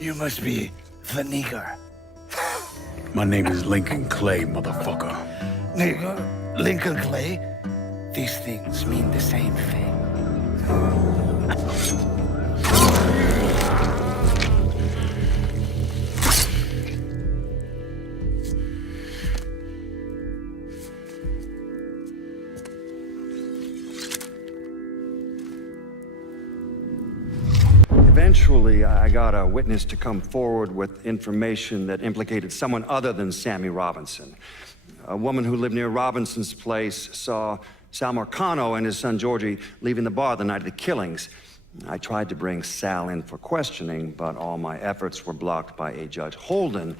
You must be Hangar. My name is Lincoln Clay, motherfucker. Lincoln Clay? These things mean the same thing. Eventually, I got a witness to come forward with information that implicated someone other than Sammy Robinson. A woman who lived near Robinson's place saw Sal Marcano and his son Georgie leaving the bar the night of the killings. I tried to bring Sal in for questioning, but all my efforts were blocked by a Judge Holden,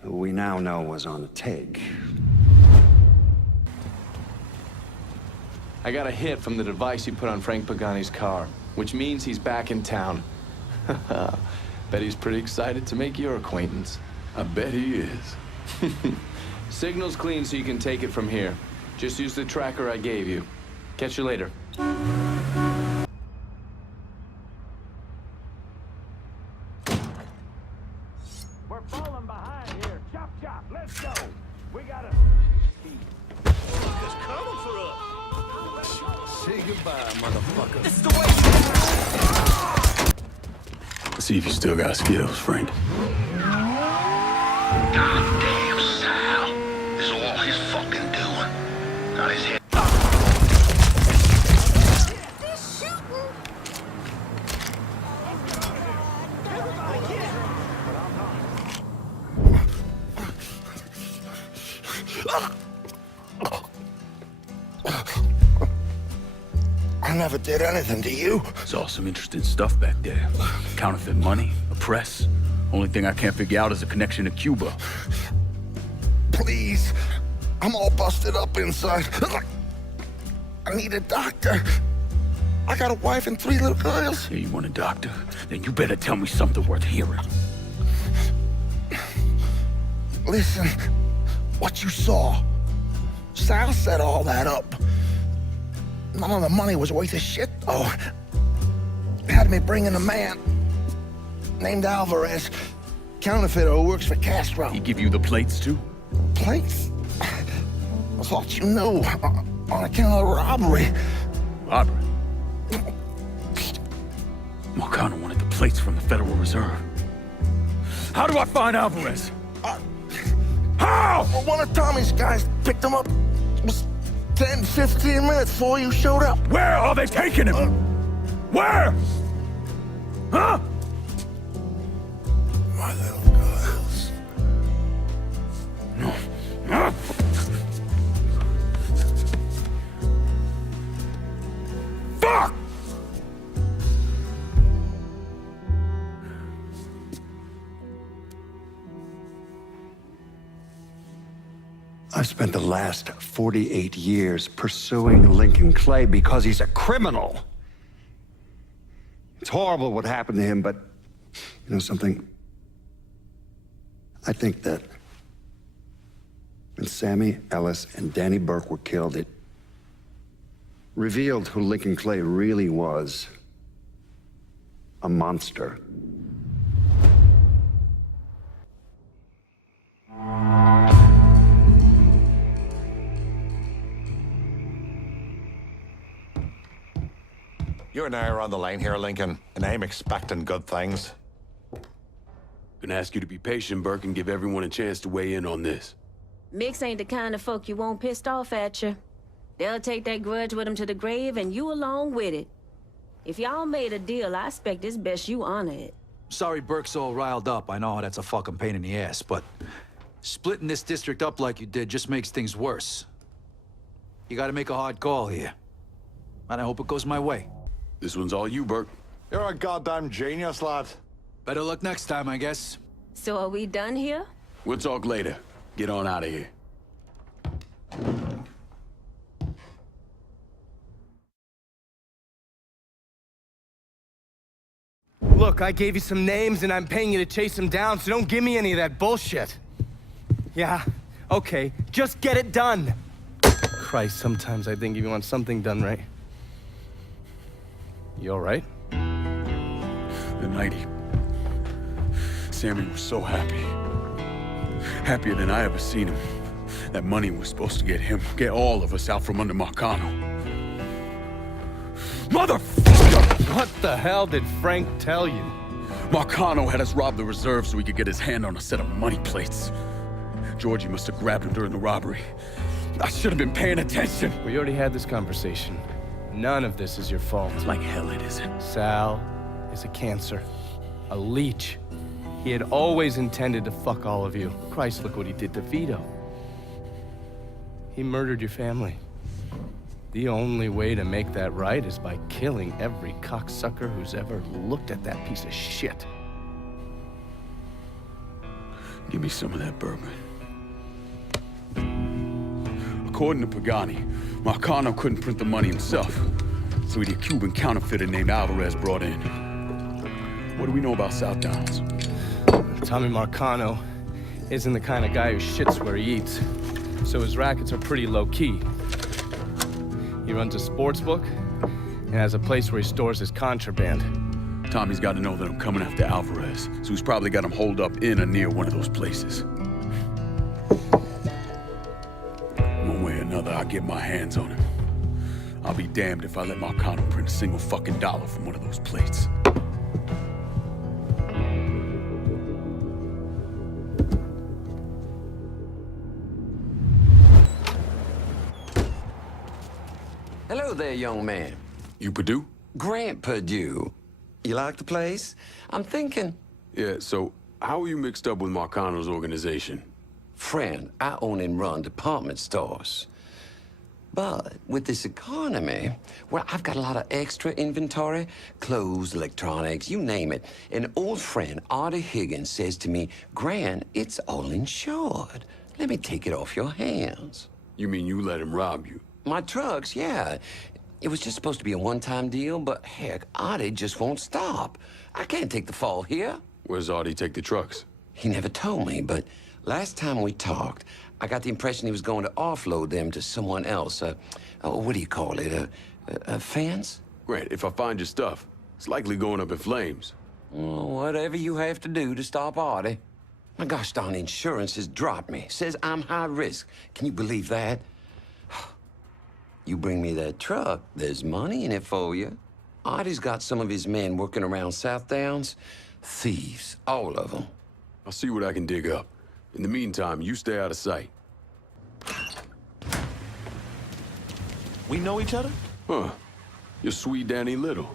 who we now know was on the take. I got a hit from the device he put on Frank Pagani's car, which means he's back in town. Bet he's pretty excited to make your acquaintance. I bet he is. Signal's clean so you can take it from here. Just use the tracker I gave you. Catch you later. We're falling behind here. Chop, chop. Let's go. We gotta... It's coming for us. Say goodbye, motherfucker. It's the way... See if you still got skills, Frank. Goddamn Sal. This is all his fucking doing. Not his head. I never did anything to you. Saw some interesting stuff back there. Counterfeit money, a press. Only thing I can't figure out is a connection to Cuba. Please. I'm all busted up inside. I need a doctor. I got a wife and 3 little girls. Hey, you want a doctor? Then you better tell me something worth hearing. Listen, what you saw. Sal set all that up. None of the money was worth a shit, though. Had me bring in a man named Alvarez, counterfeiter who works for Castro. He give you the plates, too? Plates? I thought you knew. On account of robbery. Robbery? Marcano wanted the plates from the Federal Reserve. How do I find Alvarez? How? Well, one of Tommy's guys picked him up. It was 10, 15 minutes before you showed up. Where are they taking him? Where? Huh? My little girls. No. Fuck! I've spent the last 48 years pursuing Lincoln Clay because he's a criminal. It's horrible what happened to him, but you know something? I think that when Sammy Ellis and Danny Burke were killed, it revealed who Lincoln Clay really was. A monster. You and I are on the line here, Lincoln, and I'm expecting good things. Gonna ask you to be patient, Burke, and give everyone a chance to weigh in on this. Mix ain't the kind of folk you want pissed off at you. They'll take that grudge with them to the grave, and you along with it. If y'all made a deal, I expect it's best you honor it. Sorry Burke's all riled up. I know that's a fucking pain in the ass, but splitting this district up like you did just makes things worse. You gotta make a hard call here. And I hope it goes my way. This one's all you, Burke. You're a goddamn genius, lad. Better luck next time, I guess. So are we done here? We'll talk later. Get on out of here. Look, I gave you some names and I'm paying you to chase them down, so don't give me any of that bullshit. Yeah, okay, just get it done. Christ, sometimes I think if you want something done right. You all right? The night Sammy was so happy. Happier than I ever seen him. That money was supposed to get all of us out from under Marcano. Motherfucker! What the hell did Frank tell you? Marcano had us rob the reserve so he could get his hand on a set of money plates. Georgie must have grabbed him during the robbery. I should have been paying attention. We already had this conversation. None of this is your fault. Like hell it isn't. Sal is a cancer. A leech. He had always intended to fuck all of you. Christ, look what he did to Vito. He murdered your family. The only way to make that right is by killing every cocksucker who's ever looked at that piece of shit. Give me some of that bourbon. According to Pagani, Marcano couldn't print the money himself, so he had a Cuban counterfeiter named Alvarez brought in. What do we know about South Downs? Tommy Marcano isn't the kind of guy who shits where he eats, so his rackets are pretty low-key. He runs a sports book and has a place where he stores his contraband. Tommy's got to know that I'm coming after Alvarez, so he's probably got him holed up in or near one of those places. One way or another, I'll get my hands on him. I'll be damned if I let Marcano print a single fucking dollar from one of those plates. Hello there, young man. You Purdue? Grant Purdue. You like the place? I'm thinking... Yeah, so how are you mixed up with Marcano's organization? Friend, I own and run department stores. But with this economy, well, I've got a lot of extra inventory, clothes, electronics, you name it. An old friend, Artie Higgins, says to me, Grant, it's all insured. Let me take it off your hands. You mean you let him rob you? My trucks, yeah. It was just supposed to be a one-time deal, but heck, Artie just won't stop. I can't take the fall here. Where's Artie take the trucks? He never told me, but last time we talked, I got the impression he was going to offload them to someone else. What do you call it? A fence? Grant, if I find your stuff, it's likely going up in flames. Well, whatever you have to do to stop Artie. My gosh darn insurance has dropped me. Says I'm high risk. Can you believe that? You bring me that truck, there's money in it for you. Artie's got some of his men working around South Downs. Thieves, all of them. I'll see what I can dig up. In the meantime, you stay out of sight. We know each other? Huh. You're sweet Danny Little.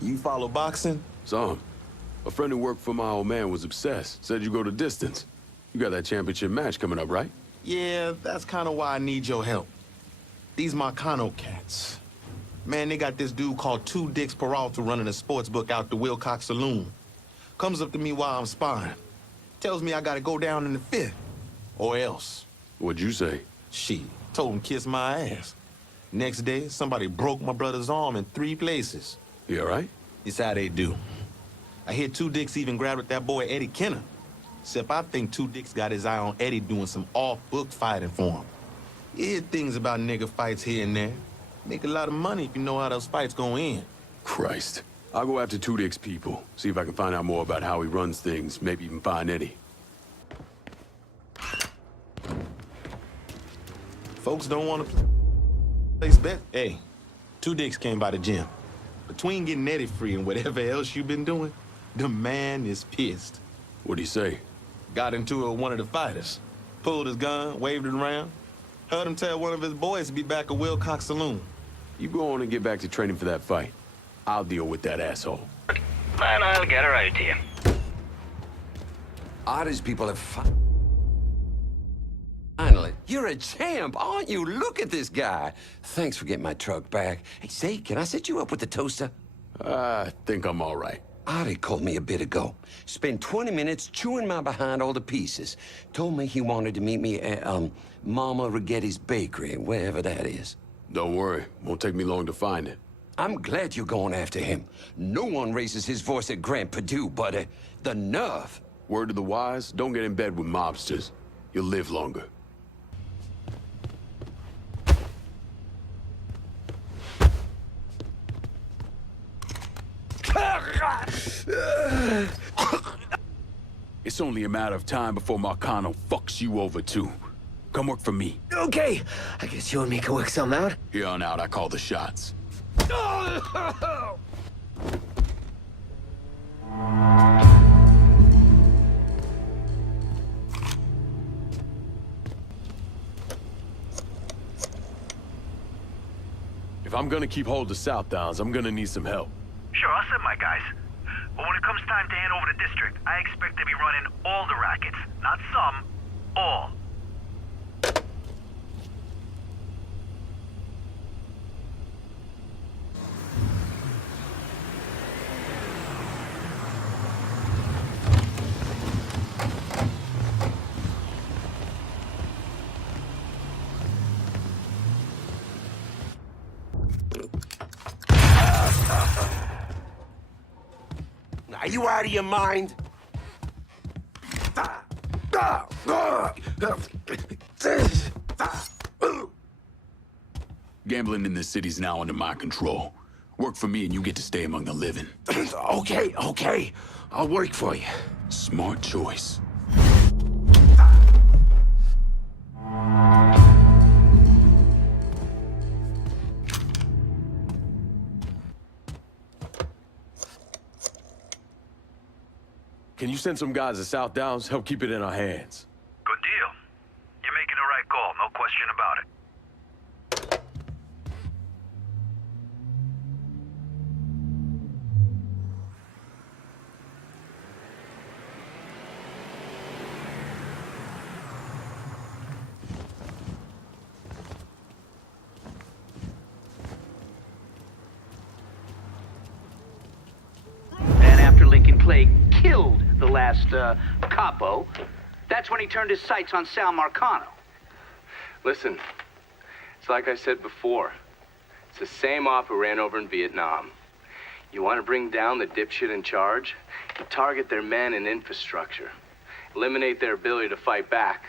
You follow boxing? Some. A friend who worked for my old man was obsessed. Said you go to distance. You got that championship match coming up, right? Yeah, that's kind of why I need your help. These Marcano cats. Man, they got this dude called Two Dicks Peralta running a sports book out the Wilcox Saloon. Comes up to me while I'm sparring. Tells me I gotta go down in the fifth. Or else. What'd you say? Shit, told him kiss my ass. Next day, somebody broke my brother's arm in 3 places. You all right? It's how they do. I hear Two Dicks even grabbed at that boy Eddie Kenner. Except I think Two Dicks got his eye on Eddie doing some off-book fighting for him. You hear things about nigga fights here and there. Make a lot of money if you know how those fights go in. Christ. I'll go after Two Dick's people. See if I can find out more about how he runs things. Maybe even find Eddie. Folks don't want to place bet. Hey, Two Dicks came by the gym. Between getting Eddie free and whatever else you've been doing, the man is pissed. What'd he say? Got into it with one of the fighters. Pulled his gun, waved it around. Heard him tell one of his boys to be back at Wilcox Saloon. You go on and get back to training for that fight. I'll deal with that asshole. And I'll get her out to you. Artie's people have finally. You're a champ, aren't you? Look at this guy. Thanks for getting my truck back. Hey, say, can I set you up with the toaster? I think I'm all right. Ari called me a bit ago. Spent 20 minutes chewing my behind all the pieces. Told me he wanted to meet me at, Mama Righetti's bakery, wherever that is. Don't worry. Won't take me long to find it. I'm glad you're going after him. No one raises his voice at Grand Purdue, but, the nerve. Word to the wise, don't get in bed with mobsters. You'll live longer. It's only a matter of time before Marcano fucks you over, too. Come work for me. Okay, I guess you and me can work something out. Here on out, I call the shots. If I'm gonna keep hold of South Downs, I'm gonna need some help. Sure, I'll send my guys. But when it comes time to hand over the district, I expect to be running all the rackets. Not some, all. Are you out of your mind? Gambling in this city's now under my control. Work for me and you get to stay among the living. Okay. I'll work for you. Smart choice. Can you send some guys to South Downs? Help keep it in our hands. Good deal. You're making the right call, no question about it. And after Lincoln Clay killed the last, capo, that's when he turned his sights on Sal Marcano. Listen, it's like I said before. It's the same op who ran over in Vietnam. You want to bring down the dipshit in charge? You target their men and infrastructure. Eliminate their ability to fight back.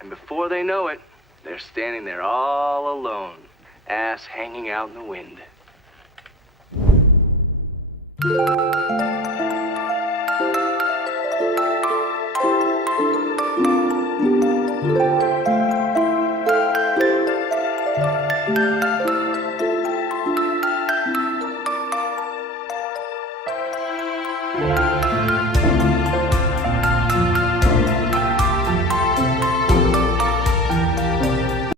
And before they know it, they're standing there all alone, ass hanging out in the wind.